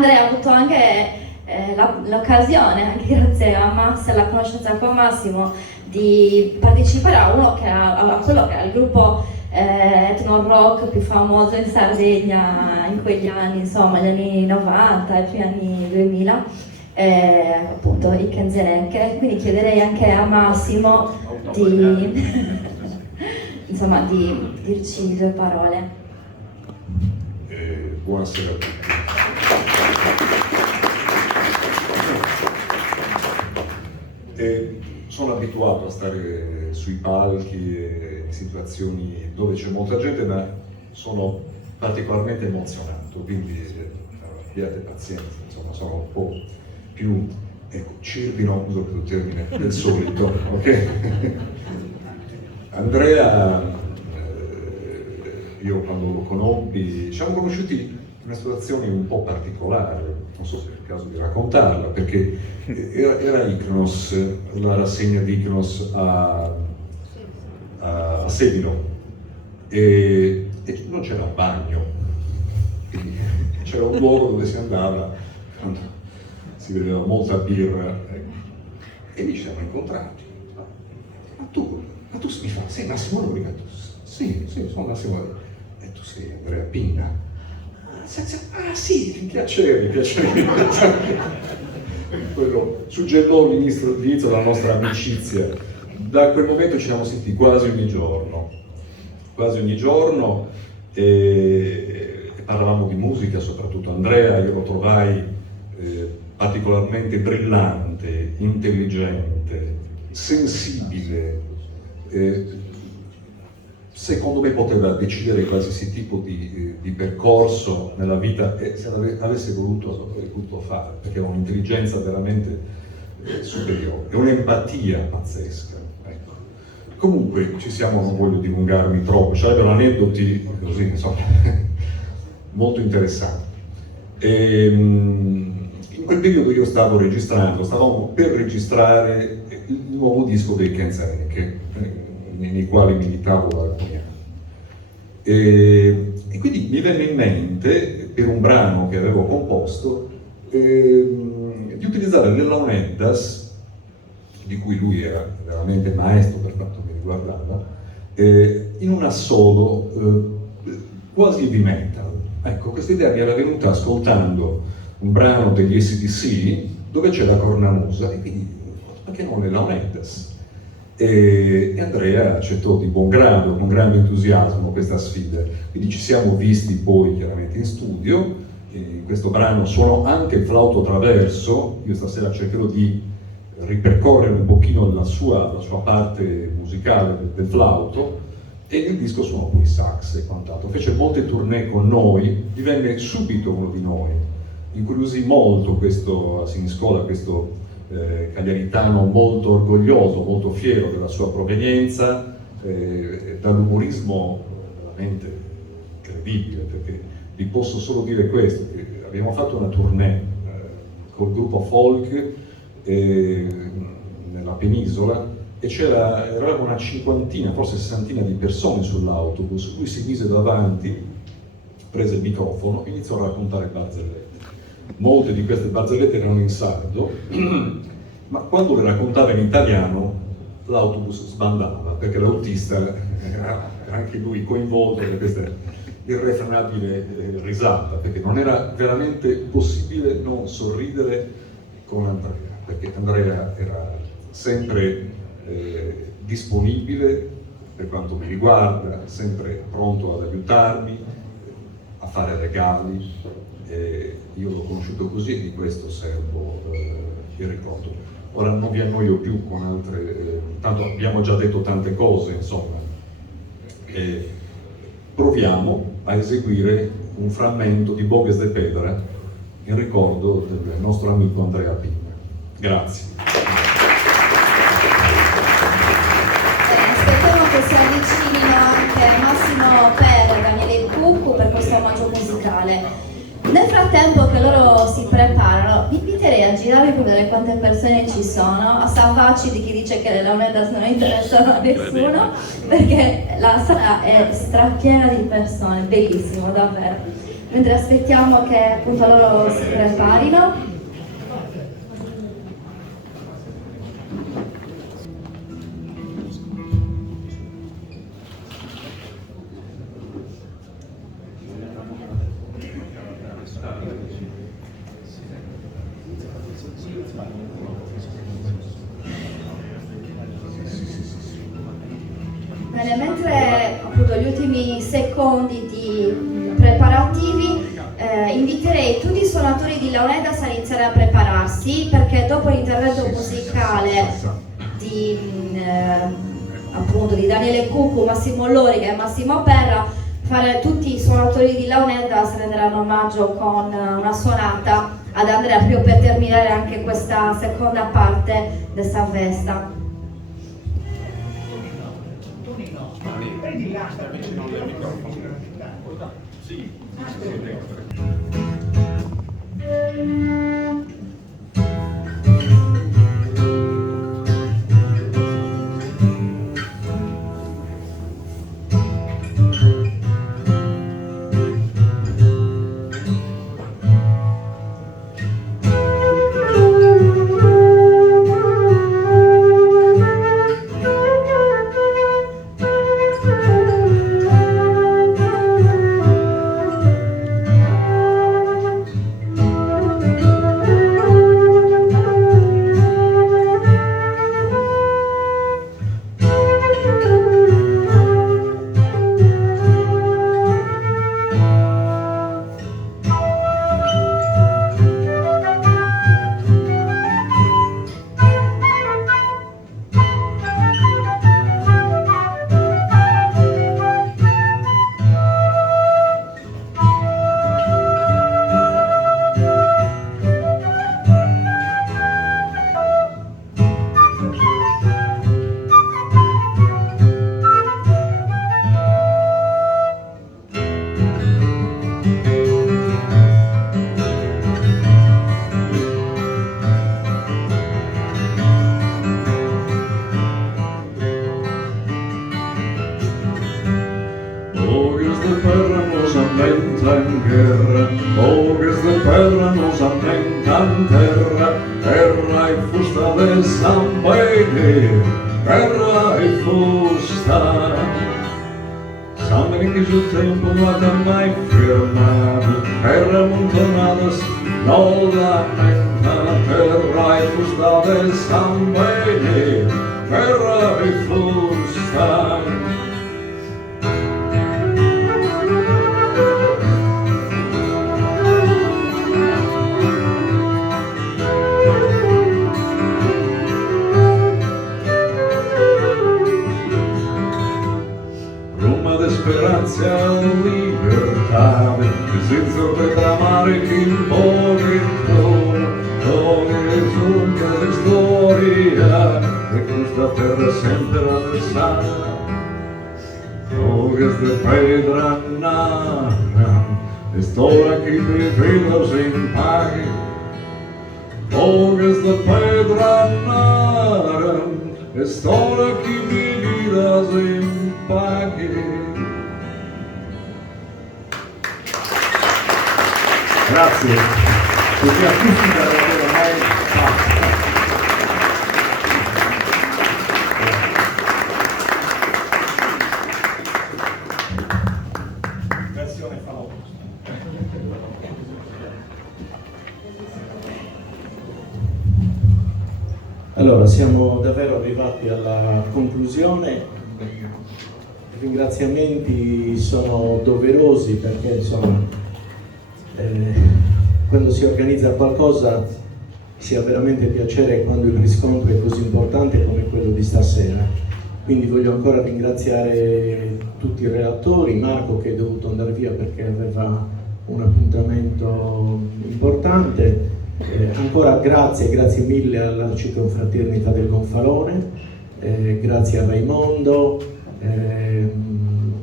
Andrea ha avuto anche l'occasione, anche grazie a Max e alla conoscenza con Massimo, di partecipare a quello che era il gruppo etno rock più famoso in Sardegna in quegli anni, insomma, negli anni 90 e primi anni 2000, appunto i Kenzerecche. Quindi chiederei anche a Massimo insomma, di dirci due parole. Buonasera a tutti. Sono abituato a stare sui palchi e in situazioni dove c'è molta gente, ma sono particolarmente emozionato, quindi abbiate pazienza, insomma, sono un po' più cirvino, uso questo termine, del solito, ok? Andrea, io quando lo conobbi, ci siamo conosciuti in una situazione un po' particolare, non so se è il caso di raccontarla, perché era Icnos, la rassegna di Icnos a Sevino, e non c'era bagno, quindi c'era un luogo dove si andava quando si vedeva molta birra, e lì ci siamo incontrati. Ma tu mi fa, sei Massimo Lori? Sì, sono Massimo Lori. E tu sei Andrea Pinna? Ah sì, piacere. Quello suggellò l'inizio della nostra amicizia. Da quel momento ci siamo sentiti quasi ogni giorno e parlavamo di musica, soprattutto Andrea. Io lo trovai particolarmente brillante, intelligente, sensibile. Secondo me poteva decidere qualsiasi tipo di percorso nella vita, e se avesse voluto avrebbe potuto fare, perché era un'intelligenza veramente superiore e un'empatia pazzesca. Ecco. Comunque ci siamo, non voglio dilungarmi troppo, sarebbero aneddoti così, insomma, molto interessanti. In quel periodo io stavamo per registrare il nuovo disco dei Kenzerecche, nei quali militavo da alcuni anni. E quindi mi venne in mente, per un brano che avevo composto, di utilizzare le launeddas, di cui lui era veramente maestro per quanto mi riguardava, in un assolo quasi heavy metal. Ecco, questa idea mi era venuta ascoltando un brano degli AC/DC dove c'è la cornamusa, e quindi perché non le launeddas? E Andrea accettò di buon grado, con grande entusiasmo, questa sfida. Quindi ci siamo visti poi chiaramente in studio. In questo brano suono anche il flauto traverso. Io stasera cercherò di ripercorrere un pochino la sua parte musicale del flauto, e nel disco suono poi sax e quant'altro. Fece molte tournée con noi, divenne subito uno di noi. Incuriosì molto questo Siniscola, questo cagliaritano molto orgoglioso, molto fiero della sua provenienza, dall'umorismo veramente incredibile, perché vi posso solo dire questo, che abbiamo fatto una tournée col gruppo folk nella penisola, e eravamo una cinquantina, forse sessantina di persone sull'autobus. Lui si mise davanti, prese il microfono e iniziò a raccontare barzellette. Molte di queste barzellette erano in sardo, ma quando le raccontava in italiano l'autobus sbandava, perché l'autista era anche lui coinvolto da questa irrefrenabile risata, perché non era veramente possibile non sorridere con Andrea, perché Andrea era sempre disponibile per quanto mi riguarda, sempre pronto ad aiutarmi, a fare regali. Io l'ho conosciuto così e di questo serbo il ricordo. Ora non vi annoio più con altre, tanto abbiamo già detto tante cose, insomma. Proviamo a eseguire un frammento di Bogues de Pedra in ricordo del nostro amico Andrea Pinna. Grazie. Aspettiamo che si avvicinino anche Massimo Per e Daniele Cuccu per questo omaggio musicale. Nel frattempo che loro si preparano, vi inviterei a girare per vedere quante persone ci sono, a salvarci di chi dice che le launeddas non interessano a nessuno, perché la sala è strapiena di persone, bellissimo davvero. mentre aspettiamo che appunto loro si preparino. Bene, mentre appunto gli ultimi secondi di preparativi, inviterei tutti i suonatori di Launeddas a iniziare a prepararsi, perché dopo l'intervento musicale di, appunto, di Daniele Cuccu, Massimo Loriga e Massimo Perra, tutti i suonatori di Launeddas renderanno omaggio con una suonata ad Andrea, proprio per terminare anche questa seconda parte di questa festa. Prendi l'asta vicino al microfono. Sì. en guerra, fogues de pedra nos ammenta en terra, terra e fusta de San Baile, terra e fusta. Sabem que o tempo não há mais firmado, terra amontonadas não lamenta, terra e fusta de San Baile, terra e fusta. Speranza e libertà, senza reclamare chi impone il trono, ogni giorno di storia, e questa terra sempre avversata. Fogues de pedra nara, e storia che prevedo sin paghi. Fogues de pedra nara, e storia che prevedo sin paghi. Grazie, così acustica non era mai fatta. Versione famosa. Allora, siamo davvero arrivati alla conclusione. I ringraziamenti sono doverosi perché insomma quando si organizza qualcosa si ha veramente piacere quando il riscontro è così importante come quello di stasera. Quindi voglio ancora ringraziare tutti i relatori, Marco che è dovuto andare via perché aveva un appuntamento importante, ancora grazie mille all'Arciconfraternita del Gonfalone, grazie a Raimondo,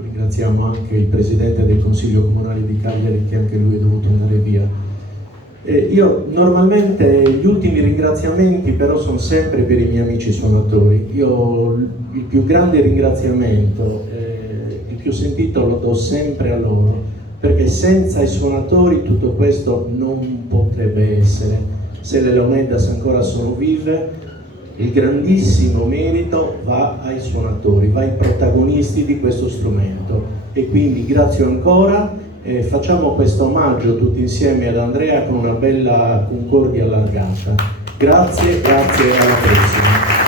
ringraziamo anche il Presidente del Consiglio Comunale di Cagliari che anche lui è dovuto andare via. Io normalmente gli ultimi ringraziamenti però sono sempre per i miei amici suonatori. Io il più grande ringraziamento, il più sentito lo do sempre a loro, perché senza i suonatori tutto questo non potrebbe essere. Se le Leonidas ancora sono vive, il grandissimo merito va ai suonatori, va ai protagonisti di questo strumento, e quindi grazie ancora. Facciamo questo omaggio tutti insieme ad Andrea con una bella concordia allargata. Grazie, grazie, alla prossima.